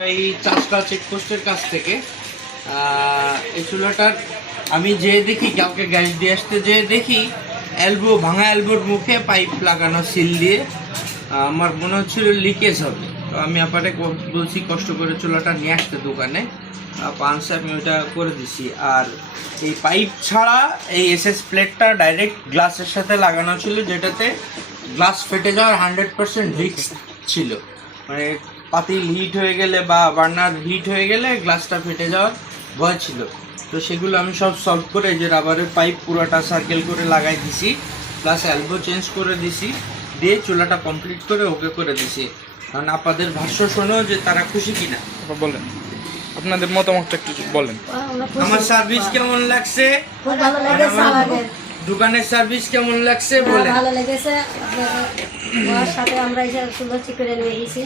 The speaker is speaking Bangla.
এই চাষটা চেকপোস্টের কাছ থেকে এই চুলাটার আমি যে দেখি কাউকে গ্যাস দিয়ে আসতে যে দেখি ভাঙা এলবোর মুখে পাইপ লাগানো সিল দিয়ে আমার মনে হচ্ছিল লিকেজ হবে। তো আমি আপারে বলছি কষ্ট করে চুলাটা নিয়ে আসতে দোকানে, পাঁচশো আমি ওইটা করে দিছি। আর এই পাইপ ছাড়া এই এসএস প্লেটটা ডাইরেক্ট গ্লাসের সাথে লাগানো ছিল, যেটাতে গ্লাস ফেটে যাওয়ার 100% রিস্ক ছিল। মানে পাতিল হিট হয়ে গেলে বা বার্নার হিট হয়ে গেলে গ্লাসটা ফেটে যাওয়ার ভয় ছিল। তো সেগুলো আমি সব সলভ করে যে রাবারের পাইপ পুরোটা সার্কেল করে লাগাই দিছি, প্লাস এলবো চেঞ্জ করে দিছি, দিয়ে চুলাটা কমপ্লিট করে ওকে করে দিছি। কারণ আপনাদের ভাষ্য শোনো যে তারা খুশি কিনা বলেন, আপনাদের মতামতটা একটু বলেন। আমার সার্ভিস কেমন লাগছে, খুব ভালো লেগেছে আমাদের। দোকানের সার্ভিস কেমন লাগছে বলে ভালো লেগেছে। আপনার সাথে আমরা এসে সুন্দর করে নিয়ে গেছি।